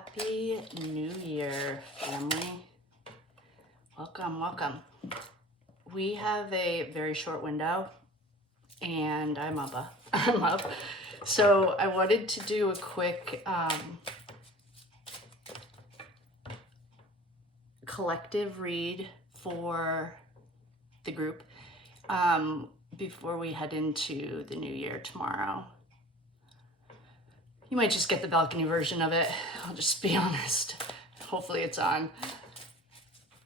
Happy New Year, family. Welcome, welcome. We have a very short window and I'm up. So I wanted to do a quick collective read for the group before we head into the new year tomorrow. You might just get the balcony version of it. I'll just be honest. Hopefully it's on.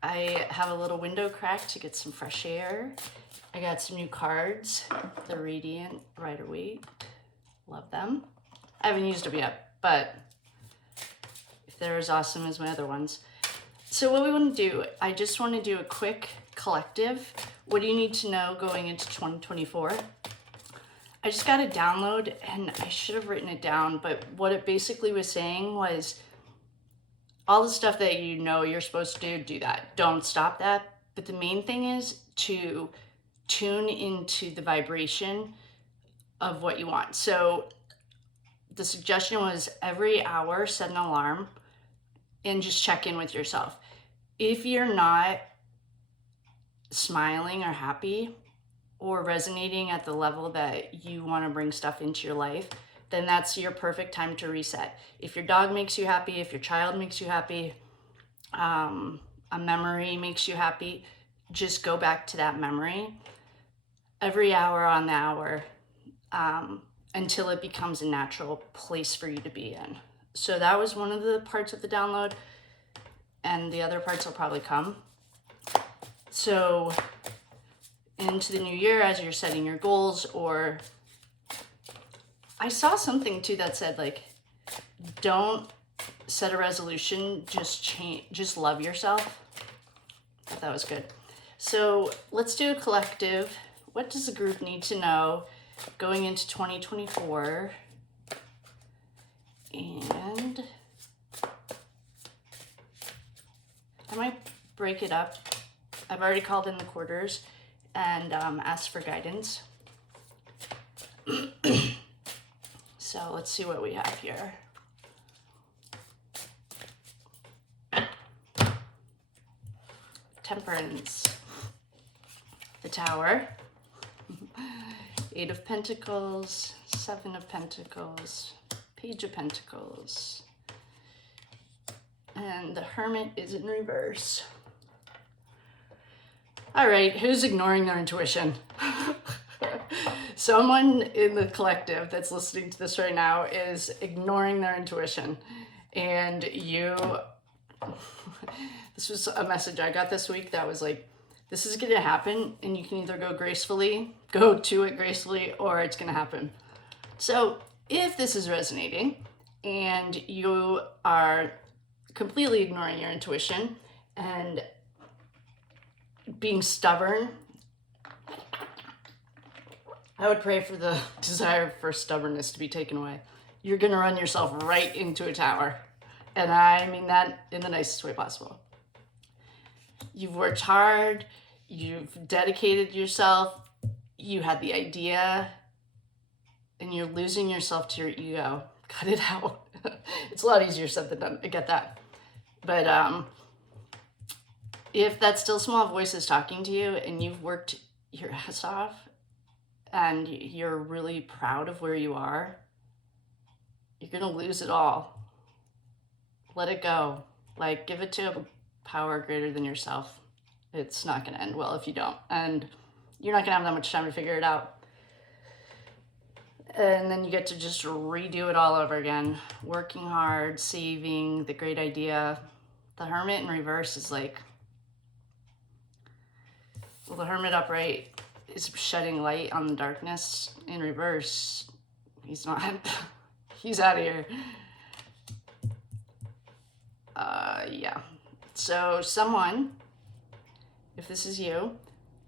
I have a little window crack to get some fresh air. I got some new cards, the Radiant Rider-Waite. Love them. I haven't used them yet, but if they're as awesome as my other ones. So what we want to do, I just want to do a quick collective. What do you need to know going into 2024? I just got a download and I should have written it down, but what it basically was saying was all the stuff that you know you're supposed to do that. Don't stop that. But the main thing is to tune into the vibration of what you want. So the suggestion was every hour set an alarm and just check in with yourself. If you're not smiling or happy or resonating at the level that you want to bring stuff into your life, then that's your perfect time to reset. If your dog makes you happy, if your child makes you happy, a memory makes you happy, just go back to that memory every hour on the hour until it becomes a natural place for you to be in. So that was one of the parts of the download, and the other parts will probably come. So into the new year, as you're setting your goals, or I saw something too that said, like, don't set a resolution, just love yourself. I thought that was good. So let's do a collective. What does the group need to know going into 2024? And I might break it up. I've already called in the quarters and asked for guidance. So let's see what we have here. Temperance, the Tower, Eight of Pentacles, Seven of Pentacles, Page of Pentacles, and the Hermit is in reverse. All right, who's ignoring their intuition? Someone in the collective that's listening to this right now is ignoring their intuition. And this was a message I got this week that was like, this is gonna happen and you can either go to it gracefully, or it's gonna happen. So if this is resonating and you are completely ignoring your intuition and being stubborn, I would pray for the desire for stubbornness to be taken away. You're gonna run yourself right into a tower. And I mean that in the nicest way possible. You've worked hard, you've dedicated yourself, you had the idea, and you're losing yourself to your ego. Cut it out. It's a lot easier said than done, I get that. But if that still small voice is talking to you and you've worked your ass off, and you're really proud of where you are, you're gonna lose it all. Let it go. Like, give it to a power greater than yourself. It's not gonna end well if you don't. And you're not gonna have that much time to figure it out. And then you get to just redo it all over again. Working hard, saving, the great idea. The Hermit in reverse is like, well, the Hermit upright is shedding light on the darkness. In reverse, he's not. He's out of here. Yeah. So someone, if this is you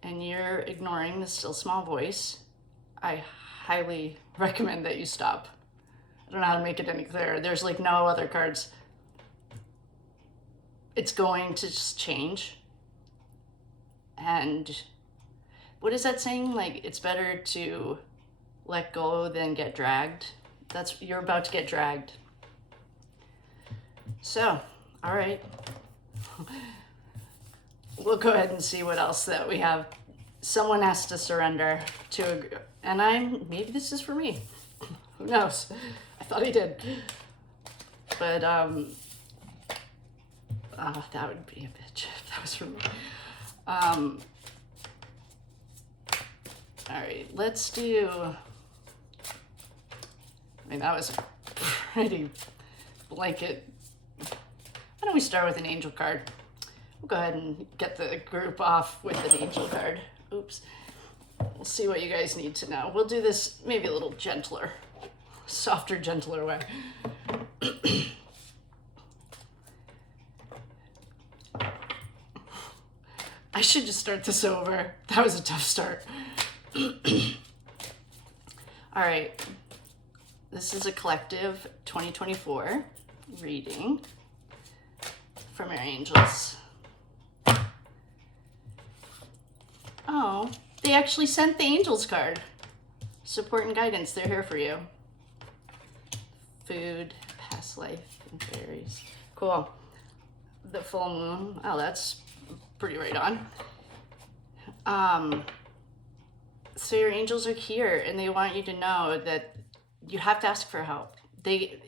and you're ignoring the still small voice, I highly recommend that you stop. I don't know how to make it any clearer. There's like no other cards. It's going to just change. And what is that saying? Like, it's better to let go than get dragged. You're about to get dragged. So, all right. We'll go ahead and see what else that we have. Someone has to surrender to, and maybe this is for me. Who knows? I thought he did. But, that would be a bitch if that was for me. All right, let's do, that was a pretty blanket. Why don't we start with an angel card? We'll go ahead and get the group off with an angel card. Oops. We'll see what you guys need to know. We'll do this maybe a little gentler, softer, gentler way. I should just start this over. That was a tough start. All right. This is a collective 2024 reading from your angels. Oh, they actually sent the angels card. Support and guidance, they're here for you. Food, past life, and fairies. Cool. The full moon, oh, that's pretty right on. So your angels are here and they want you to know that you have to ask for help. The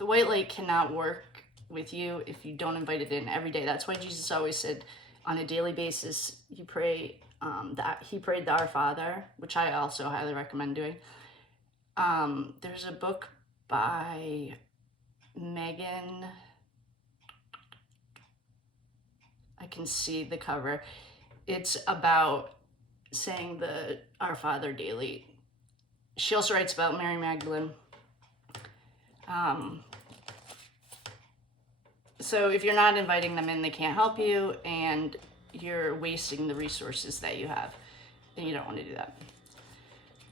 white light cannot work with you if you don't invite it in every day. That's why Jesus always said on a daily basis, you pray, that he prayed the Our Father, which I also highly recommend doing. There's a book by Megan, I can see the cover. It's about saying the Our Father daily. She also writes about Mary Magdalene. So if you're not inviting them in, they can't help you, and you're wasting the resources that you have, and you don't want to do that.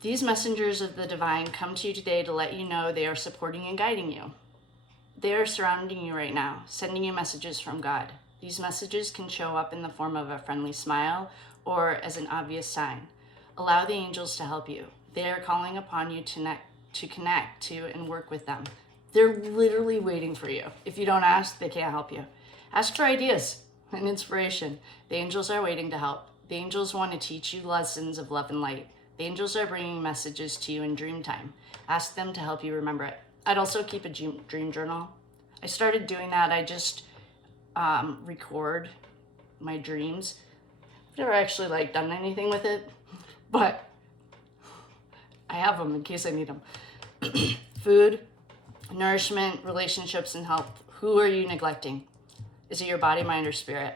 These messengers of the divine come to you today to let you know they are supporting and guiding you. They are surrounding you right now, sending you messages from God. These messages can show up in the form of a friendly smile or as an obvious sign. Allow the angels to help you. They are calling upon you to connect to and work with them. They're literally waiting for you. If you don't ask, they can't help you. Ask for ideas and inspiration. The angels are waiting to help. The angels want to teach you lessons of love and light. The angels are bringing messages to you in dream time. Ask them to help you remember it. I'd also keep a dream journal. I started doing that. I just record my dreams. I've never actually done anything with it, but I have them in case I need them. Food, nourishment, relationships, and health. Who are you neglecting? Is it your body, mind, or spirit?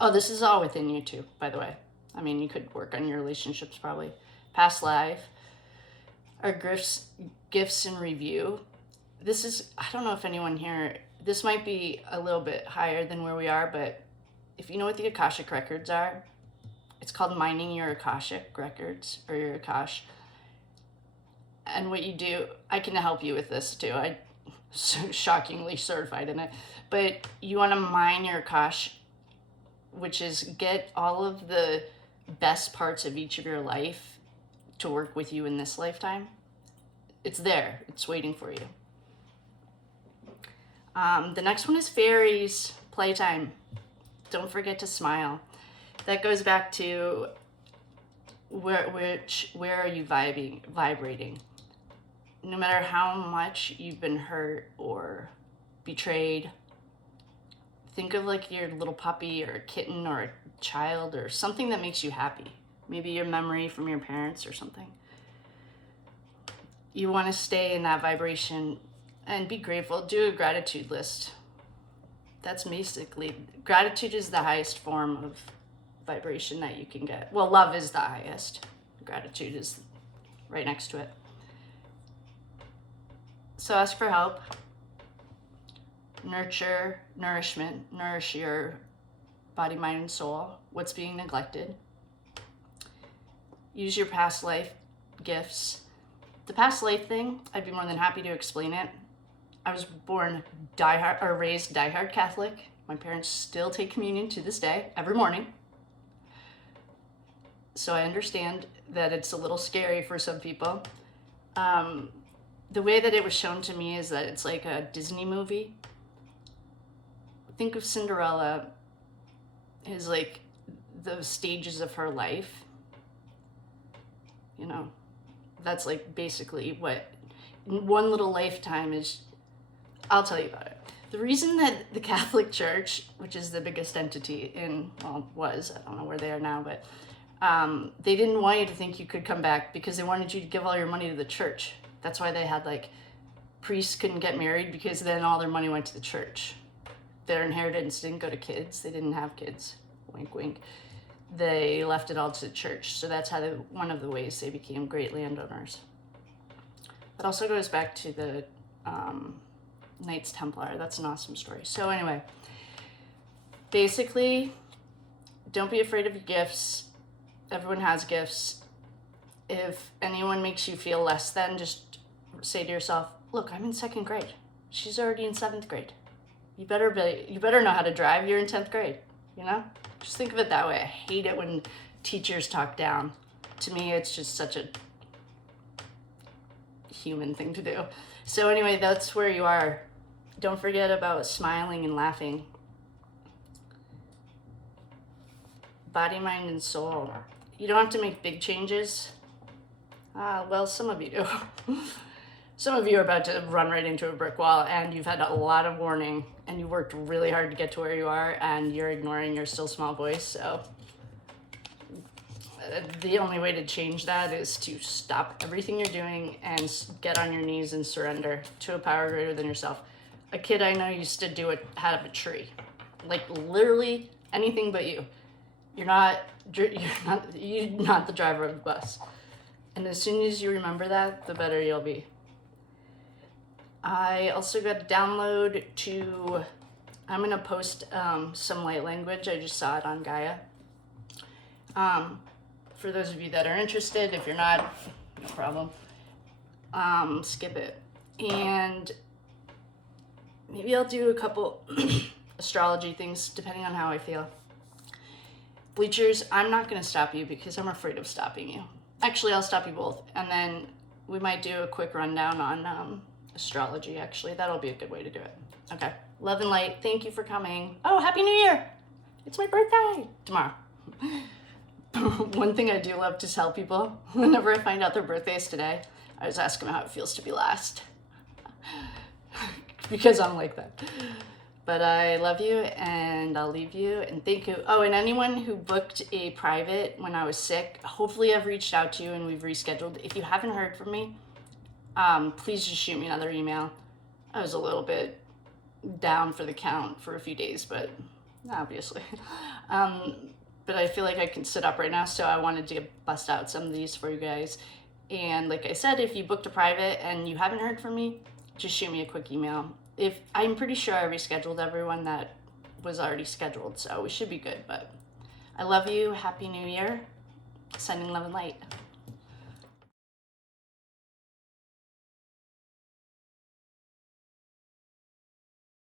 Oh, this is all within you too, by the way. I mean, you could work on your relationships probably. Past life. Our gifts in review. This is, I don't know if anyone here, this might be a little bit higher than where we are, but if you know what the Akashic records are, it's called mining your Akashic records, or your Akash. And what you do, I can help you with this too. I'm shockingly certified in it. But you want to mine your Akash, which is get all of the best parts of each of your life to work with you in this lifetime. It's there. It's waiting for you. The next one is fairies, playtime. Don't forget to smile. That goes back to where are you vibrating? No matter how much you've been hurt or betrayed, think of your little puppy or a kitten or a child or something that makes you happy. Maybe your memory from your parents or something. You want to stay in that vibration and be grateful. Do a gratitude list. That's basically, gratitude is the highest form of vibration that you can get. Well, love is the highest. Gratitude is right next to it. So ask for help. Nurture, nourishment, nourish your body, mind, and soul. What's being neglected? Use your past life gifts. The past life thing, I'd be more than happy to explain it. I was raised diehard Catholic. My parents still take communion to this day, every morning. So I understand that it's a little scary for some people. The way that it was shown to me is that it's like a Disney movie. think of Cinderella as like the stages of her life. You know, that's like basically what one little lifetime is. I'll tell you about it. The reason that the Catholic Church, which is the biggest entity in, well, was, I don't know where they are now, but they didn't want you to think you could come back because they wanted you to give all your money to the church. That's why they had like priests couldn't get married, because then all their money went to the church. Their inheritance didn't go to kids. They didn't have kids. Wink, wink. They left it all to the church. So that's how one of the ways they became great landowners. That also goes back to the Knights Templar. That's an awesome story. So anyway, basically, don't be afraid of your gifts. Everyone has gifts. If anyone makes you feel less than, just say to yourself, look, I'm in 2nd grade. She's already in 7th grade. You better know how to drive. You're in 10th grade, you know? Just think of it that way. I hate it when teachers talk down. To me, it's just such a human thing to do. So anyway, that's where you are. Don't forget about smiling and laughing. Body, mind, and soul. You don't have to make big changes. Well, some of you do. Some of you are about to run right into a brick wall, and you've had a lot of warning, and you worked really hard to get to where you are, and you're ignoring your still small voice. So the only way to change that is to stop everything you're doing and get on your knees and surrender to a power greater than yourself. A kid I know used to do it out of a tree, like literally anything but you. You're not the driver of the bus. And as soon as you remember that, the better you'll be. I also got a download to, I'm going to post some light language. I just saw it on Gaia. For those of you that are interested, if you're not, no problem. Skip it. And maybe I'll do a couple astrology things depending on how I feel. Bleachers, I'm not going to stop you because I'm afraid of stopping you. Actually, I'll stop you both. And then we might do a quick rundown on astrology, actually. That'll be a good way to do it. Okay. Love and light. Thank you for coming. Oh, Happy New Year! It's my birthday! Tomorrow. One thing I do love to tell people, whenever I find out their birthday is today, I just ask them how it feels to be last. Because I'm like that. But I love you, and I'll leave you, and thank you. Oh, and anyone who booked a private when I was sick, hopefully I've reached out to you and we've rescheduled. If you haven't heard from me, please just shoot me another email. I was a little bit down for the count for a few days, but obviously. But I feel like I can sit up right now, so I wanted to bust out some of these for you guys. And like I said, if you booked a private and you haven't heard from me, just shoot me a quick email. I'm pretty sure I rescheduled everyone that was already scheduled, so we should be good. But I love you. Happy New Year. Sending love and light.